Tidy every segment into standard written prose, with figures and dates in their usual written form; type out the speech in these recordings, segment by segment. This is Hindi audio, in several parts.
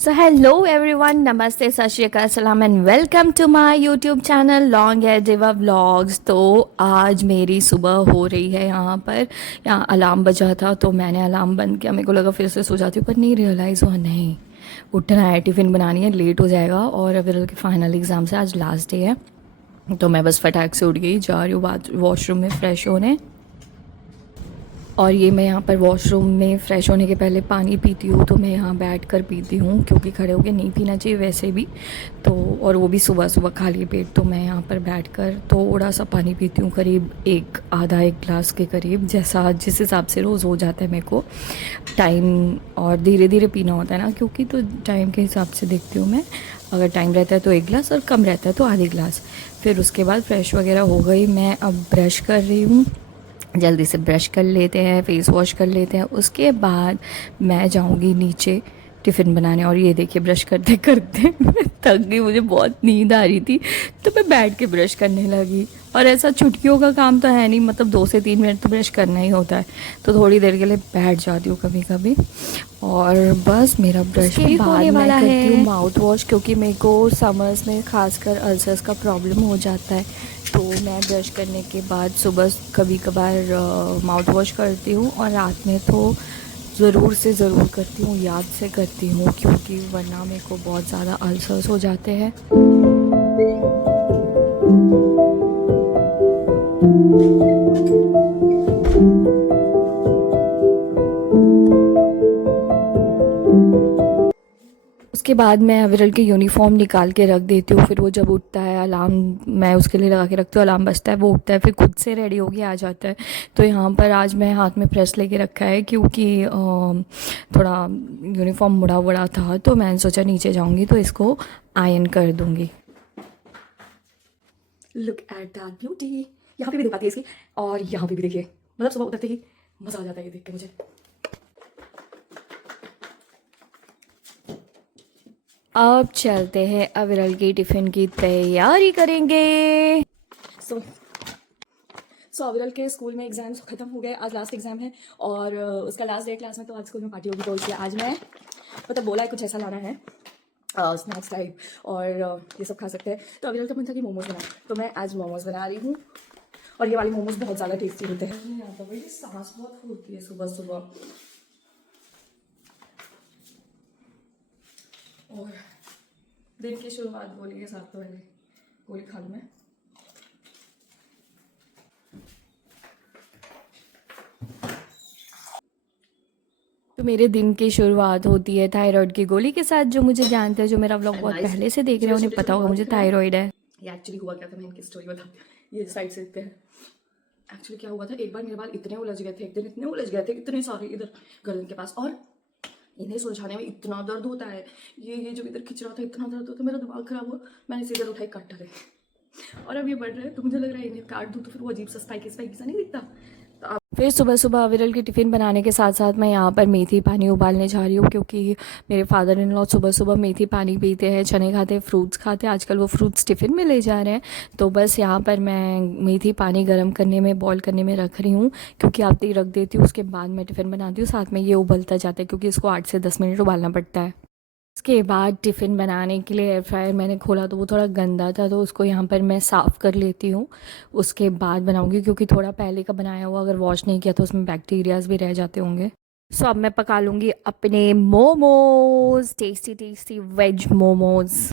सो हेलो एवरीवन, नमस्ते, सत श्री अकाल, सलाम and welcome to my YouTube channel long है दिवा व्लॉग्स। तो आज मेरी सुबह हो रही है यहाँ पर। यहाँ अलार्म बजा था तो मैंने अलार्म बंद किया। मेरे को लगा फिर से सो जाती हूँ, पर नहीं, रियलाइज़ हुआ नहीं, उठना है, टिफ़िन बनानी है, लेट हो जाएगा। और अविरल के फाइनल एग्ज़ाम से आज लास्ट डे है, तो मैं बस फटाक से उठ गई, जा रही हूँ बाद वॉशरूम में फ़्रेश होने। और ये मैं यहाँ पर वॉशरूम में फ़्रेश होने के पहले पानी पीती हूँ, तो मैं यहाँ बैठ कर पीती हूँ क्योंकि खड़े होके नहीं पीना चाहिए वैसे भी। तो और वो भी सुबह सुबह खाली पेट, तो मैं यहाँ पर बैठकर थोड़ा सा पानी पीती हूँ, करीब एक गिलास के करीब, जैसा जिस हिसाब से रोज़ हो जाता है मेरे को टाइम। और धीरे धीरे पीना होता है ना, क्योंकि तो टाइम के हिसाब से देखती हूँ मैं। अगर टाइम रहता है तो एक गिलास और कम रहता है तो आधे गिलास। फिर उसके बाद फ्रेश वगैरह हो गई, मैं अब ब्रश कर रही हूँ। जल्दी से ब्रश कर लेते हैं, फेस वॉश कर लेते हैं, उसके बाद मैं जाऊंगी नीचे टिफ़िन बनाने। और ये देखिए, ब्रश करते करते मैं थक गई, मुझे बहुत नींद आ रही थी, तो मैं बैठ के ब्रश करने लगी। और ऐसा छुटकियों का काम तो है नहीं, मतलब 2 से 3 मिनट तो ब्रश करना ही होता है, तो थोड़ी देर के लिए बैठ जाती हूँ कभी कभी। और बस मेरा ब्रश भी होने वाला है। करती हूँ माउथ वॉश, क्योंकि मेरे को समर्स में खासकर अल्सर्स का प्रॉब्लम हो जाता है, तो मैं ब्रश करने के बाद सुबह कभी कभार माउथ वॉश करती हूँ। और रात में तो ज़रूर से ज़रूर करती हूँ, याद से करती हूँ, क्योंकि वरना मेरे को बहुत ज़्यादा अल्सर्स हो जाते हैं। उसके बाद मैं अविरल की यूनिफॉर्म निकाल के रख देती हूँ। फिर वो जब उठता है, अलार्म मैं उसके लिए लगा के रखती हूँ, अलार्म बजता है, वो उठता है, फिर खुद से रेडी होके आ जाता है। तो यहाँ पर आज मैं हाथ में प्रेस लेके रखा है, क्योंकि थोड़ा यूनिफॉर्म मुड़ा वड़ा था, तो मैंने सोचा नीचे जाऊँगी तो इसको आयन कर दूँगी। Look at that beauty. यहाँ पे भी दिख पाती है इसकी, और यहाँ पे भी देखिए, मतलब सुबह उतरते ही मज़ा आ जाता है ये देख के मुझे। अब चलते हैं, अविरल की टिफ़िन की तैयारी करेंगे। सो अविरल के स्कूल में एग्ज़ाम्स ख़त्म हो गए, आज लास्ट एग्ज़ाम है, और उसका लास्ट डे क्लास में, तो आज स्कूल में पार्टी होगी, तो इसलिए आज मैं मतलब बोला है कुछ ऐसा लाना है स्नैक्स टाइप, और ये सब खा सकते हैं। तो अविरल का मन था कि मोमोज़ बनाए, तो मैं आज मोमोज़ बना रही हूँ। और ये वाले मोमोज़ बहुत ज़्यादा टेस्टी होते हैं। नहीं आता भाई, सांस बहुत फूलती है सुबह सुबह। और दिन की शुरुआत गोली के साथ, तो पहले गोली खा लूँ मैं। तो मेरे दिन की शुरुआत होती है थायराइड की गोली के साथ। जो मुझे जानते हैं, जो मेरा व्लॉग बहुत पहले से देख रहे हैं, उन्हें पता होगा मुझे थायराइड है। ये एक्चुअली हुआ क्या था, मैं इनकी स्टोरी बताती हूँ। ये साइड से देखते हैं। एक्चुअली क्या हुआ था, एक बार मेरे बाल इतने उलझ गए थे, एक दिन इतने उलझ गए थे, इतने सारे इधर गर्दन के पास, और इन्हें सुलझाने में इतना दर्द होता है। ये जो इधर खिंच रहा था, इतना दर्द होता, मेरा दिमाग खराब हुआ, मैंने सीधे उठाई काट डाले। और अब ये बढ़ रहे हैं, तो मुझे लग रहा है इन्हें काट दूँ तो फिर वो अजीब सा स्पाइकी स्पाइकी सा नहीं दिखता। फिर सुबह सुबह अविरल की टिफ़िन बनाने के साथ साथ मैं यहाँ पर मेथी पानी उबालने जा रही हूँ, क्योंकि मेरे फादर इन लॉ सुबह सुबह मेथी पानी पीते हैं, चने खाते हैं, फ्रूट्स खाते हैं। आजकल वो फ्रूट्स टिफ़िन में ले जा रहे हैं, तो बस यहाँ पर मैं मेथी पानी गर्म करने में, बॉईल करने में रख रही हूँ, क्योंकि आते ही रख देती हूँ, उसके बाद मैं टिफ़िन बनाती हूँ, साथ में ये उबलता जाता है, क्योंकि इसको 8 से 10 मिनट उबालना पड़ता है। उसके बाद टिफ़िन बनाने के लिए एयर फ्रायर मैंने खोला, तो वो थोड़ा गंदा था, तो उसको यहाँ पर मैं साफ़ कर लेती हूँ। उसके बाद बनाऊँगी, क्योंकि थोड़ा पहले का बनाया हुआ अगर वॉश नहीं किया तो उसमें बैक्टीरियाज भी रह जाते होंगे। सो अब मैं पका लूँगी अपने momos, tasty tasty veg momos.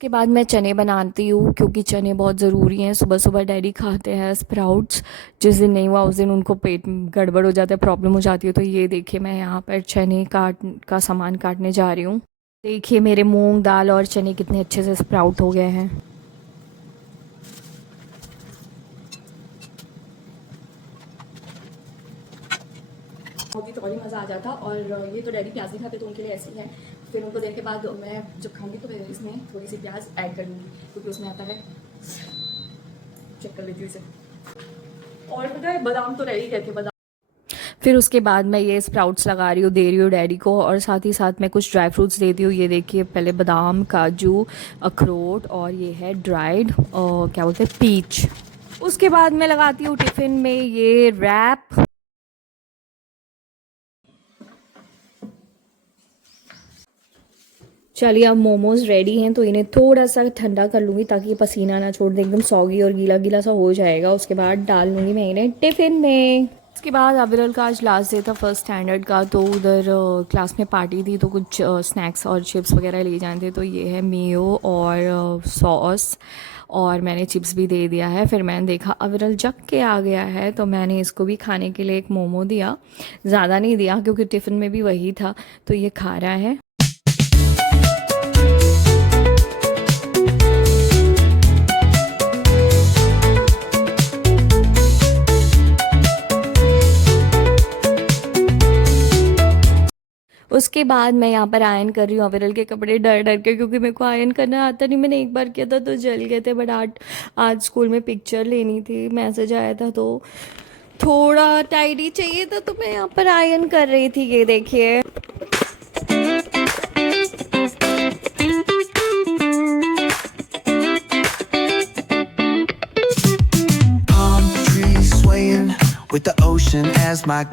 के बाद मैं चने बनाती हूँ, क्योंकि चने बहुत ज़रूरी हैं। सुबह सुबह डैडी खाते हैं स्प्राउट्स, जिस दिन नहीं हुआ उस दिन उनको पेट गड़बड़ हो जाता है, प्रॉब्लम हो जाती है। तो ये देखिए, मैं यहाँ पर चने का सामान काटने जा रही हूँ। देखिए मेरे मूंग दाल और चने कितने अच्छे से स्प्राउट हो गए हैं। होती तो और ही मज़ा आ जाता। और ये तो डैडी प्याज नहीं खाते, तो उनके लिए ऐसी है। फिर उनको देने के बाद मैं जब खाऊंगी तो मैं इसमें थोड़ी सी प्याज ऐड कर लूँगी, क्योंकि उसमें आता है। चेक कर लेती हूँ इसे। और पता है, बादाम तो रह ही गए थे, बादाम फिर उसके बाद मैं ये स्प्राउट्स लगा रही हूँ, दे रही हूँ डैडी को, और साथ ही साथ मैं कुछ ड्राई फ्रूट्स देती हूँ। ये देखिए, पहले बादाम, काजू, अखरोट, और ये है ड्राइड क्या बोलते हैं, पीच। उसके बाद मैं लगाती हूँ टिफ़िन में ये रैप। चलिए, अब मोमोज़ रेडी हैं, तो इन्हें थोड़ा सा ठंडा कर लूँगी ताकि ये पसीना ना छोड़ दे, एकदम सॉगी और गीला गीला सा हो जाएगा। उसके बाद डाल लूँगी मैं इन्हें टिफ़िन में। उसके बाद अविरल का आज लास्ट डे था फर्स्ट स्टैंडर्ड का, तो उधर क्लास में पार्टी थी, तो कुछ स्नैक्स और चिप्स वगैरह ले जाने थे। तो ये है मेयो और सॉस, और मैंने चिप्स भी दे दिया है। फिर मैंने देखा अविरल जग के आ गया है, तो मैंने इसको भी खाने के लिए एक मोमो दिया। ज़्यादा नहीं दिया क्योंकि टिफ़िन में भी वही था, तो ये खा रहा है। उसके बाद मैं यहाँ पर आयरन कर रही हूँ अविरल के कपड़े, डर डर के, क्योंकि मेरे को आयरन करना आता नहीं। मैंने एक बार किया था तो जल गए थे, बट आज स्कूल में पिक्चर लेनी थी, मैसेज आया था, तो थोड़ा टाइडी चाहिए था, तो मैं यहाँ पर आयरन कर रही थी। ये देखिए, palm trees swaying with the ocean as my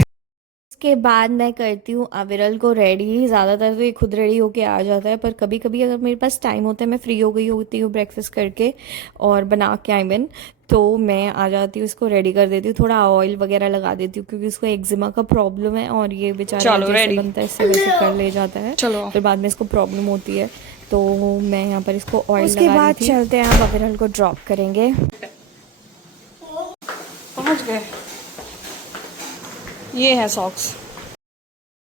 के बाद मैं करती हूँ अविरल को रेडी। ज़्यादातर तो ये खुद रेडी होके आ जाता है, पर कभी कभी अगर मेरे पास टाइम होता है, मैं फ्री हो गई होती हूँ ब्रेकफास्ट करके और बना के, आई मीन, तो मैं आ जाती हूँ, इसको रेडी कर देती हूँ, थोड़ा ऑयल वगैरह लगा देती हूँ, क्योंकि इसको एक्जिमा का प्रॉब्लम है, और ये बेचारा जैसे बनता है इससे वैसे कर ले जाता है। चलो, फिर बाद में इसको प्रॉब्लम होती है, तो मैं यहाँ पर इसको ऑयल लगा रही थी। उसके बाद चलते हैं, हम अविरल को ड्रॉप करेंगे। पहुंच गए, ये है सॉक्स।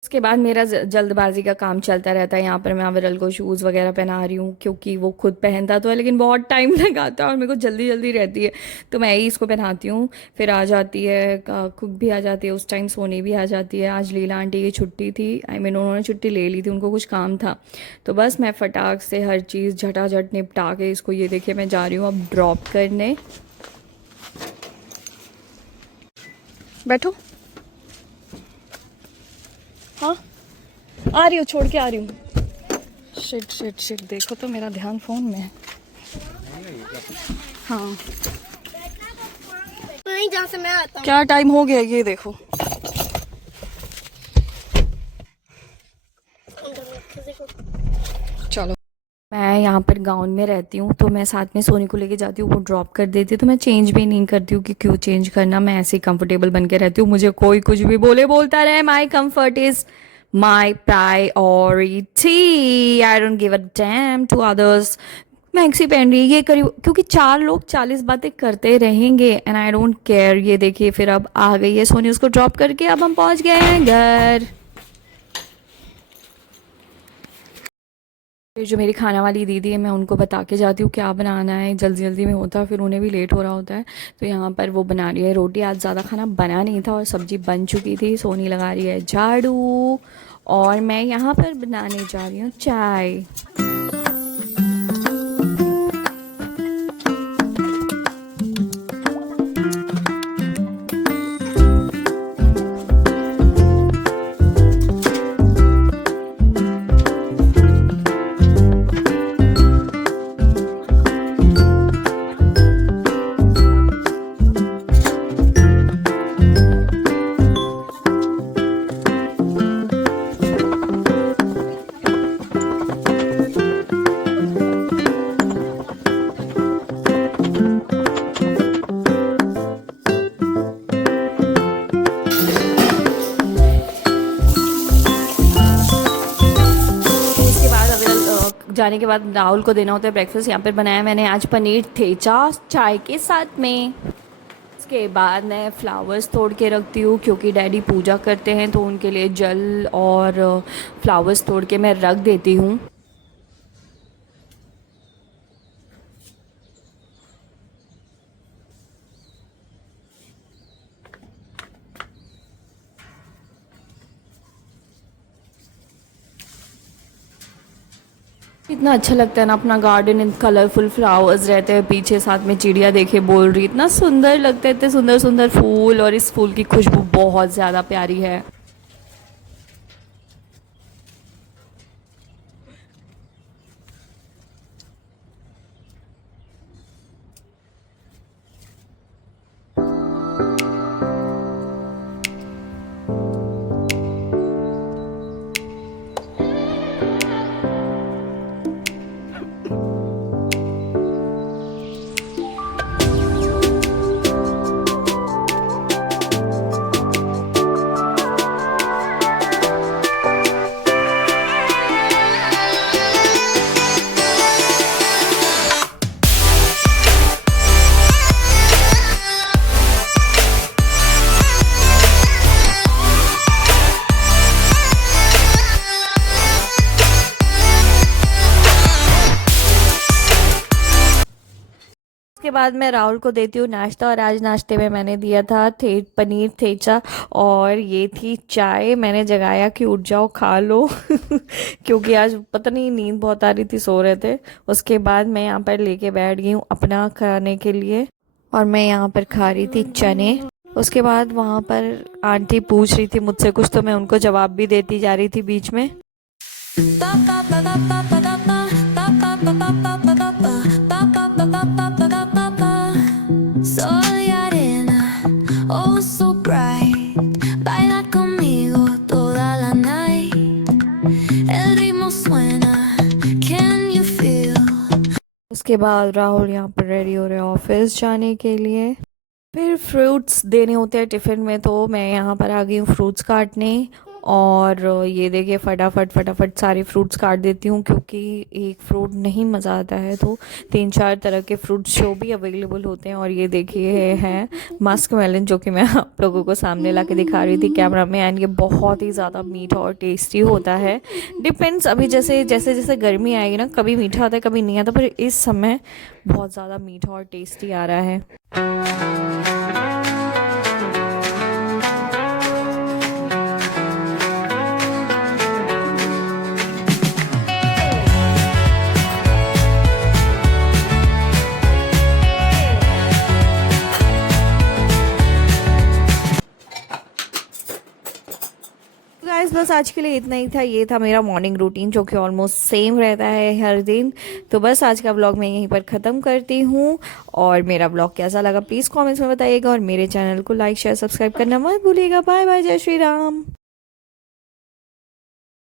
उसके बाद मेरा जल्दबाजी का काम चलता रहता है। यहाँ पर मैं अविरल को शूज़ वगैरह पहना रही हूँ, क्योंकि वो खुद पहनता तो है लेकिन बहुत टाइम लगाता है और मेरे को जल्दी जल्दी रहती है, तो मैं ही इसको पहनाती हूँ। फिर आ जाती है कुक भी आ जाती है, उस टाइम सोनी भी आ जाती है। आज लीला आंटी की छुट्टी थी, आई मीन उन्होंने छुट्टी ले ली थी, उनको कुछ काम था, तो बस मैं फटाक से हर चीज़ झटाझट निपटा के इसको, ये देखिए, मैं जा रही हूँ अब ड्रॉप करने। बैठो, हाँ आ रही हूँ, छोड़ के आ रही हूँ। शिट शिट शिट, देखो तो मेरा ध्यान फोन में है। हाँ, जहाँ से मैं आता हूँ। क्या टाइम हो गया ये देखो। चलो, मैं यहाँ पर गाउन में रहती हूँ, तो मैं साथ में सोनी को लेके जाती हूँ, वो ड्रॉप कर देती है, तो मैं चेंज भी नहीं करती हूँ कि क्यों चेंज करना, मैं ऐसे ही कंफर्टेबल बन के रहती हूँ। मुझे कोई कुछ भी बोलता रहे, my comfort is my priority, I don't give a damn to others. Maxi पहन रही है, ये करी, क्योंकि 4 लोग 40 बातें करते रहेंगे, एंड आई डोंट केयर। ये देखिए, फिर अब आ गई है सोनी, उसको ड्रॉप करके अब हम पहुँच गए हैं घर। फिर जो मेरी खाना वाली दीदी है, मैं उनको बता के जाती हूँ क्या बनाना है, जल्दी जल्दी में होता है, फिर उन्हें भी लेट हो रहा होता है, तो यहाँ पर वो बना रही है रोटी। आज ज़्यादा खाना बना नहीं था और सब्ज़ी बन चुकी थी। सोनी लगा रही है झाड़ू, और मैं यहाँ पर बनाने जा रही हूँ चाय। जाने के बाद राहुल को देना होता है ब्रेकफास्ट। यहाँ पर बनाया मैंने आज पनीर ठेचा चाय के साथ में। उसके बाद मैं फ्लावर्स तोड़ के रखती हूँ, क्योंकि डैडी पूजा करते हैं, तो उनके लिए जल और फ्लावर्स तोड़ के मैं रख देती हूँ। इतना अच्छा लगता है ना अपना गार्डन, इन कलरफुल फ्लावर्स रहते हैं पीछे, साथ में चिड़िया देखे बोल रही, इतना सुंदर लगता है, इतने सुंदर सुंदर फूल, और इस फूल की खुशबू बहुत ज़्यादा प्यारी है। उसके बाद मैं राहुल को देती हूँ नाश्ता, और आज नाश्ते में मैंने दिया था पनीर थेचा, और ये थी चाय। मैंने जगाया कि उठ जाओ खा लो क्योंकि आज पता नहीं नींद बहुत आ रही थी, सो रहे थे। उसके बाद मैं यहाँ पर लेके बैठ गई हूँ अपना खाने के लिए, और मैं यहाँ पर खा रही थी चने। उसके बाद वहाँ पर आंटी पूछ रही थी मुझसे कुछ, तो मैं उनको जवाब भी देती जा रही थी बीच में। Soy arena, oh so bright. Baila conmigo toda la night. El ritmo suena, can you feel? उसके बाद राहुल यहाँ पर रेडी हो रहे हैं ऑफिस जाने के लिए। फिर फ्रूट्स देने होते हैं टिफ़िन में, तो मैं यहाँ पर आ गई हूँ फ्रूट्स काटने। और ये देखिए फटाफट फटाफट सारे फ्रूट्स काट देती हूँ, क्योंकि एक फ्रूट नहीं मज़ा आता है, तो 3-4 तरह के फ्रूट्स जो भी अवेलेबल होते हैं। और ये देखिए है मस्क मेलन, जो कि मैं आप लोगों को सामने ला के दिखा रही थी कैमरा में। एंड ये बहुत ही ज़्यादा मीठा और टेस्टी होता है। डिपेंड्स, अभी जैसे जैसे जैसे गर्मी आएगी ना, कभी मीठा आता है कभी नहीं आता, पर इस समय बहुत ज़्यादा मीठा और टेस्टी आ रहा है। गाइस बस आज के लिए इतना ही था। ये था मेरा मॉर्निंग रूटीन, जो कि ऑलमोस्ट सेम रहता है हर दिन। तो बस आज का व्लॉग मैं यहीं पर ख़त्म करती हूँ, और मेरा व्लॉग कैसा लगा प्लीज़ कमेंट्स में बताइएगा, और मेरे चैनल को लाइक शेयर सब्सक्राइब करना मत भूलिएगा। बाय बाय, जय श्री राम।